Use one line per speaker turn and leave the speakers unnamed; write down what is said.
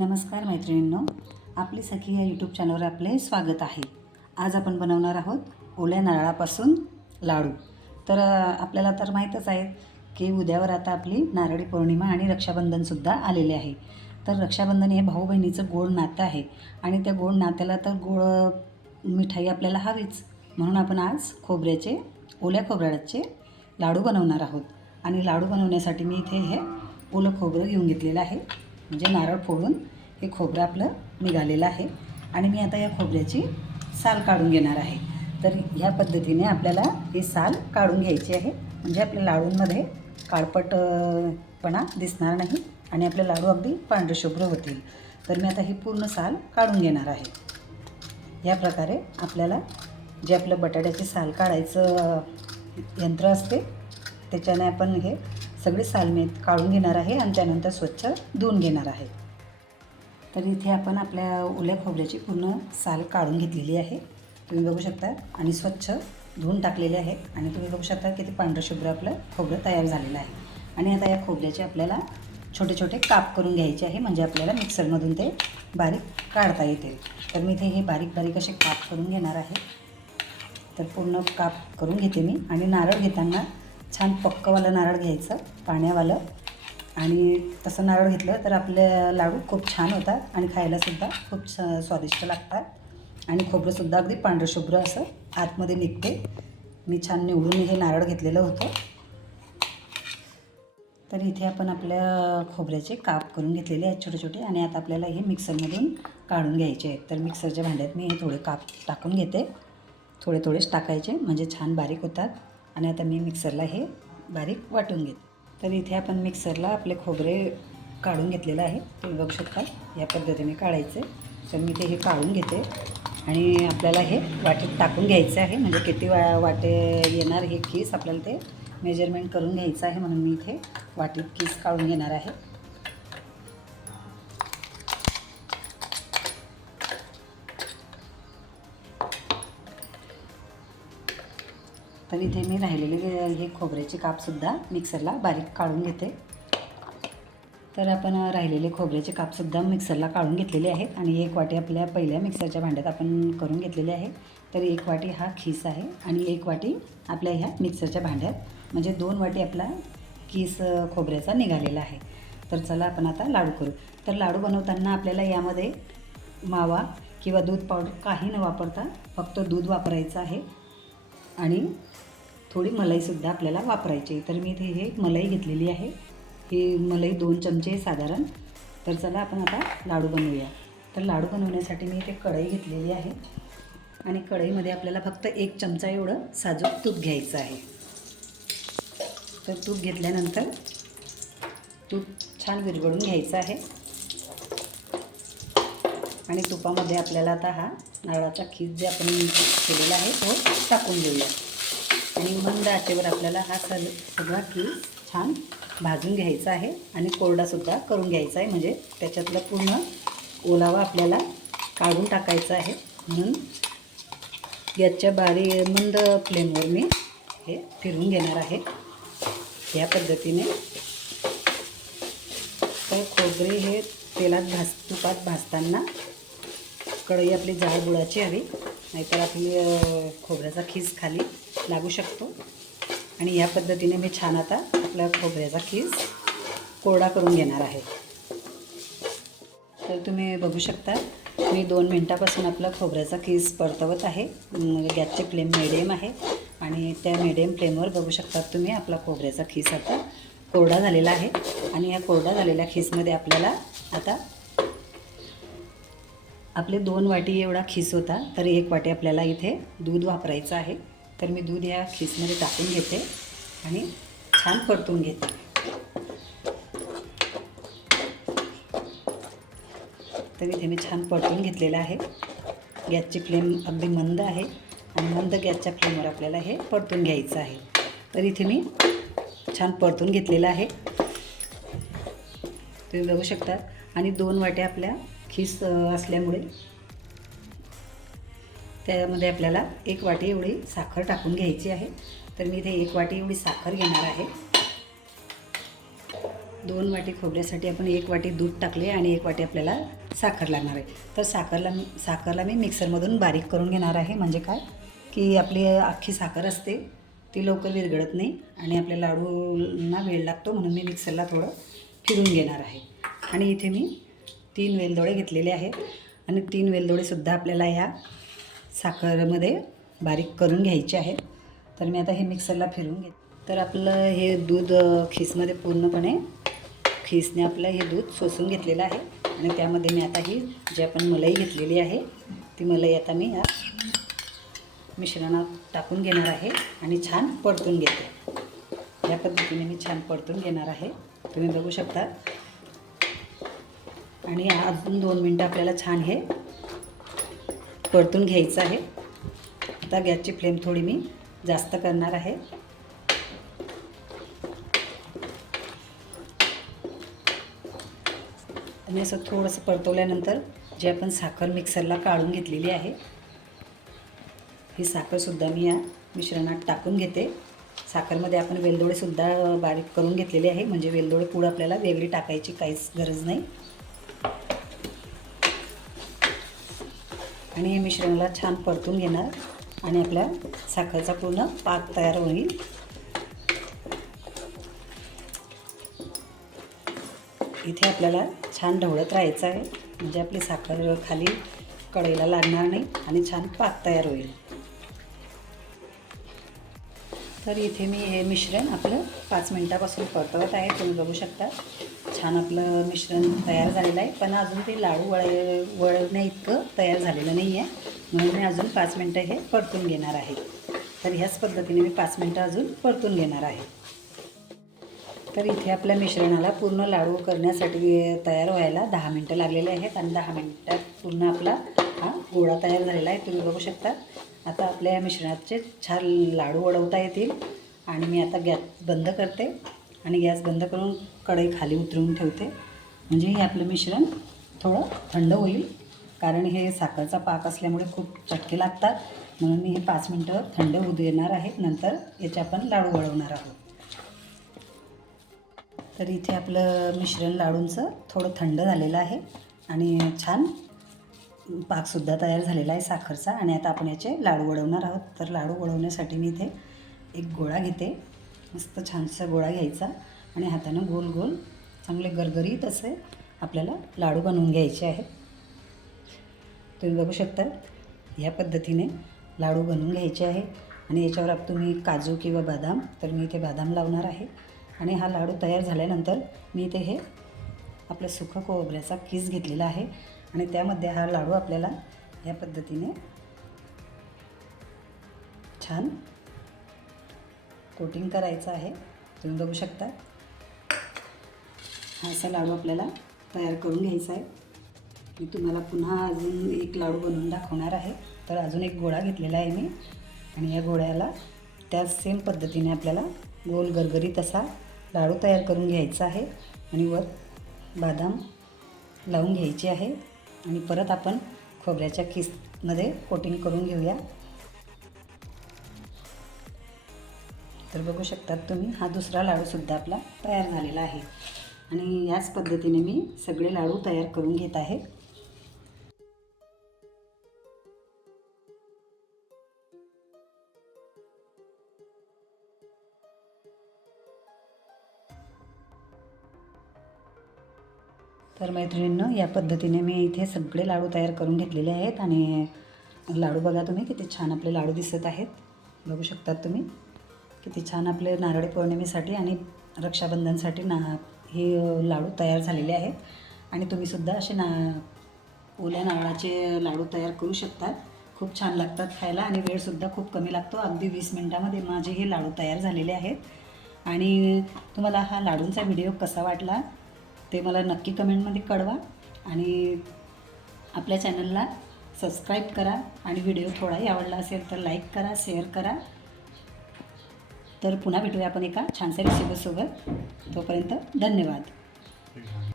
नमस्कार मैत्रिणींनो आपली सखी या यूट्यूब चॅनलवर आपले स्वागत आहे. आज आपण बनवणार आहोत ओल्या नारळापासून लाडू. तर आपल्याला तर माहीतच आहे की उद्यावर आता आपली नारळी पौर्णिमा आणि रक्षाबंधनसुद्धा आलेले आहे. तर रक्षाबंधन हे भाऊ बहिणीचं गोड नातं आहे आणि त्या गोड नात्याला तर गोड मिठाई आपल्याला हवीच. म्हणून आपण आज खोबऱ्याचे ओल्या खोबऱ्याचे लाडू बनवणार आहोत. आणि लाडू बनवण्यासाठी मी इथे हे ओलं खोबरं घेऊन घेतलेलं आहे. म्हणजे नारळ फोडून हे खोबरं आपलं निघालेलं आहे. आणि मी आता या खोबऱ्याची साल काढून घेणार आहे. तर ह्या पद्धतीने आपल्याला ही साल काढून घ्यायची आहे. म्हणजे आपल्या लाडूंमध्ये काळपटपणा दिसणार नाही आणि आपले लाडू अगदी पांढरशुभ्र होतील. तर मी आता ही पूर्ण साल काढून घेणार आहे. या प्रकारे आपल्याला जे आपलं बटाट्याची साल काढायचं यंत्र असते त्याच्याने आपण हे सगळी साल काढून घेणार आहे आणि त्यानंतर स्वच्छ धुवून घेणार आहे. तर इथे आपण आपल्या ओल्या खोबऱ्याची पूर्ण साल काढून घेतलेली आहे. तुम्ही बघू शकता आणि स्वच्छ धुवून टाकलेले आहे. आणि तुम्ही बघू शकता की किती पांढरशुभ्र आपलं खोबरं तयार झालेलं आहे. आणि आता या खोबऱ्याचे आपल्याला छोटे छोटे काप करून घ्यायचे आहे. म्हणजे आपल्याला मिक्सरमधून ते बारीक काढता येतील. तर मी इथे हे बारीक बारीक असे काप करून घेणार आहे. तर पूर्ण काप करून घेते मी. आणि नारळ घेताना छान पक्कवालं नारळ घ्यायचं पाण्यावालं. आणि तसं नारळ घेतलं तर आपले लाडू खूप छान होतात आणि खायलासुद्धा खूप स स्वादिष्ट लागतात. आणि खोबरंसुद्धा अगदी पांढरशुभ्र असं आतमध्ये निघते. मी छान निवडून हे नारळ घेतलेलं होतं. तर इथे आपण आपल्या खोबऱ्याचे काप करून घेतलेले आहेत छोटे छोटे आणि आता आपल्याला हे मिक्सरमधून काढून घ्यायचे आहेत. तर मिक्सरच्या भांड्यात मी हे थोडे काप टाकून घेते. थोडे थोडेच टाकायचे म्हणजे छान बारीक होतात. आणि आता मी मिक्सरला हे बारीक वाटून घेते. तर इथे आपण मिक्सरला आपले खोबरे काढून घेतलेलं आहे तुम्ही बघू शकता या पद्धतीने काढायचे. तर मी ते हे काढून घेते. आणि आपल्याला हे वाटेत टाकून घ्यायचं आहे. म्हणजे किती वा वाटे येणार हे कीस आपल्याला ते मेजरमेंट करून घ्यायचं आहे. म्हणून मी इथे वाटेत कीस काढून घेणार आहे. तर इथे मी राहिलेले हे खोबऱ्याचे कापसुद्धा मिक्सरला बारीक काढून घेते. तर आपण राहिलेले खोबऱ्याचे कापसुद्धा मिक्सरला काढून घेतलेले आहेत आणि एक वाटी आपल्या पहिल्या मिक्सरच्या भांड्यात आपण करून घेतलेले आहे. तर एक वाटी हा खीस आहे आणि एक वाटी आपल्या ह्या मिक्सरच्या भांड्यात. म्हणजे दोन वाटी आपला कीस खोबऱ्याचा निघालेला आहे. तर चला आपण आता लाडू करू. तर लाडू बनवताना आपल्याला यामध्ये मावा किंवा दूध पावडर काही न वापरता फक्त दूध वापरायचं आहे. आणि थोडी मलाईसुद्धा आपल्याला वापरायची तर मी इथे हे मलाई घेतलेली आहे. ही मलाई दोन चमचे साधारण. तर चला आपण आता लाडू बनवूया. तर लाडू बनवण्यासाठी मी इथे कढई घेतलेली आहे. आणि कढईमध्ये आपल्याला फक्त एक चमचा एवढं साजूक तूप घ्यायचं आहे. तर तूप घेतल्यानंतर तूप छान विरघळून घ्यायचं आहे. आणि तुपामध्ये आपल्याला आता हा नारळाचा खीस जे आपण केलेला आहे तो टाकून देऊया. आणि मंद आचेवर आपल्याला हा सग सगळा की छान भाजून घ्यायचा आहे आणि कोरडासुद्धा करून घ्यायचा आहे. म्हणजे त्याच्यातला पूर्ण ओलावा आपल्याला काढून टाकायचा आहे. म्हणून गॅसच्या बारी मंद फ्लेमवर मी हे फिरवून घेणार आहे. या पद्धतीने. तर खोबरे हे तेलात भाज तुपात भाजताना कढई आपली जाड बुडाची हवी नाहीतर आपली खोबऱ्याचा खीस खाली लागू शकतो. आणि या पद्धतीने मी छान आता आपला खोबऱ्याचा खीस कोरडा करून घेणार आहे. तर तुम्ही बघू शकता मी दोन मिनटापासून आपला खोबऱ्याचा खीस परतवत आहे. गॅसचे गॅसची फ्लेम मिडियम आहे. आणि त्या मिडियम फ्लेमवर बघू शकता तुम्ही आपला खोबऱ्याचा खीस आता कोरडा झालेला आहे. आणि या कोरडा झालेल्या खीसमध्ये आपल्याला आता आपले दोन वाटी एवढा खीस होता तर एक वाटी आपल्याला इथे दूध वापरायचं आहे. तर मी दूध या खीसमध्ये टाकून घेते आणि छान परतून घेते. तर इथे मी छान परतून घेतलेलं आहे. गॅसची फ्लेम अगदी मंद आहे आणि मंद गॅसच्या फ्लेमवर आपल्याला हे परतून घ्यायचं आहे. तर इथे मी छान परतून घेतलेलं आहे. तुम्ही बघू शकता आणि दोन वाट्या आपल्या खीस असल्यामुळे त्यामध्ये आपल्याला एक वाटी एवढी साखर टाकून घ्यायची आहे. तर मी इथे एक वाटी एवढी साखर घेणार आहे. दोन वाटी खोबऱ्यासाठी आपण एक वाटी दूध टाकले आणि एक वाटी आपल्याला साखर लागणार आहे. तर साखरला साखरला मी मिक्सरमधून बारीक करून घेणार आहे. म्हणजे काय? की आपली अख्खी साखर असते ती लवकर विरघळत नाही आणि आपल्या लाडूंना वेळ लागतो म्हणून मी मिक्सरला थोडं फिरून घेणार आहे. आणि इथे मी तीन वेलदोडे घेतलेले आहेत. आणि तीन वेलदोडेसुद्धा आपल्याला ह्या साखरमध्ये बारीक करून घ्यायचे आहेत. तर मी आता हे मिक्सरला फिरून घेते. तर आपलं हे दूध खिसमध्ये खीसमध्ये पूर्णपणे खीसने आपलं हे दूध सोसून घेतलेलं आहे. आणि त्यामध्ये मी आता ही जी आपण मलाई घेतलेली आहे ती मलाई आता मी या मिश्रणात टाकून घेणार आहे आणि छान परतून घेते. या पद्धतीने मी छान परतून घेणार आहे. तुम्ही बघू शकता. आणि अजून दोन मिनटं आपल्याला छान हे परतून घ्यायचं आहे. आता गॅसची फ्लेम थोडी मी जास्त करणार आहे. आणि असं थोडंसं परतवल्यानंतर जे आपण साखर मिक्सरला काढून घेतलेली आहे ही साखरसुद्धा मी या मिश्रणात टाकून घेते. साखरमध्ये आपण वेलदोडेसुद्धा बारीक करून घेतलेले आहे म्हणजे वेलदोडे पूड आपल्याला वेगळी टाकायची काहीच गरज नाही. आणि हे मिश्रणाला छान परतून घेणार आणि आपल्या साखरचा पूर्ण पाक तयार होईल. इथे आपल्याला छान ढवळत राहायचं आहे. म्हणजे आपली साखर खाली कढईला लागणार नाही आणि छान पाक तयार होईल. तर इथे मी हे मिश्रण आपलं पाच मिनटापासून परतवत आहे तुम्ही बघू शकता. छान आपलं मिश्रण तयार झालेलं आहे. पण अजून ते लाडू वळ वळण्या इतकं तयार झालेलं नाही आहे. म्हणून मी अजून पाच मिनटं हे परतून घेणार आहे. तर ह्याच पद्धतीने मी पाच मिनटं अजून परतून घेणार आहे. तर इथे आपल्या मिश्रणाला पूर्ण लाडू करण्यासाठी तयार व्हायला दहा मिनटं लागलेले आहेत आणि दहा मिनटात पूर्ण आपला हा गोळा तयार झालेला आहे. तुम्ही बघू शकता. आता आपल्या या मिश्रणाचे छान लाडू वडवता येतील. आणि मी आता गॅस बंद करते. आणि गॅस बंद करून कढई खाली उतरवून ठेवते. म्हणजे हे आपलं मिश्रण थोडं थंड होईल. कारण हे साखरचा पाक असल्यामुळे खूप चटके लागतात. म्हणून मी हे पाच मिनटं थंड होऊ देणार आहे. नंतर याचे आपण लाडू वळवणार आहोत. तर इथे आपलं मिश्रण लाडूंचं थोडं थंड झालेलं आहे. आणि छान पाकसुद्धा तयार झालेला आहे साखरचा आणि आता आपण याचे लाडू वळवणार आहोत. तर लाडू वळवण्यासाठी मी इथे एक गोळा घेते. मस्त छानसा गोळा घ्यायचा आणि हातानं गोल गोल चांगले गरगरीत असे आपल्याला लाडू बनवून घ्यायचे आहेत. तुम्ही बघू शकता या पद्धतीने लाडू बनवून घ्यायचे आहे आणि याच्यावर आप तुम्ही काजू किंवा बदाम तर मी इथे बदाम लावणार आहे. आणि हा लाडू तयार झाल्यानंतर मी इथे हे आपलं सुखं खोबऱ्याचा किस घेतलेला आहे. आणि त्यामध्ये हा लाडू आपल्याला या पद्धतीने छान कोटिंग करायचं आहे. तुम्ही बघू शकता. हा असा लाडू आपल्याला तयार करून घ्यायचा आहे. मी तुम्हाला पुन्हा अजून एक लाडू बनवून दाखवणार आहे. तर अजून एक गोळा घेतलेला आहे मी. आणि या गोळ्याला त्या सेम पद्धतीने आपल्याला गोल गरगरीत असा लाडू तयार करून घ्यायचा आहे. आणि वर बदाम लावून घ्यायचे आहे. आणि परत आपण खोबऱ्याच्या किसमध्ये कोटिंग करून घेऊया. तर बघू शकतात तुम्ही हा दुसरा लाडूसुद्धा आपला तयार झालेला आहे. आणि याच पद्धतीने मी सगळे लाडू तयार करून घेत आहे. तर मैत्रिणींनं या पद्धतीने मी इथे सगळे लाडू तयार करून घेतलेले आहेत आणि लाडू बघा तुम्ही किती छान आपले लाडू दिसत आहेत. बघू शकतात तुम्ही. किती छान आपले नारळी पौर्णिमेसाठी आणि रक्षाबंधनसाठी ना हे लाडू तयार झालेले आहेत. आणि तुम्हीसुद्धा असे ना ओल्या नारळाचे लाडू तयार करू शकतात. खूप छान लागतात खायला आणि वेळसुद्धा खूप कमी लागतो. अगदी वीस मिनटामध्ये माझे हे लाडू तयार झालेले आहेत. आणि तुम्हाला हा लाडूंचा व्हिडिओ कसा वाटला? ते मला नक्की कमेंटमध्ये कळवा आणि आपल्या चॅनलला सबस्क्राईब करा आणि व्हिडिओ थोडाही आवडला असेल तर लाईक करा शेअर करा. तर पुन्हा भेटूया आपण एका छानशा रेसिपीसोबत तोपर्यंत धन्यवाद.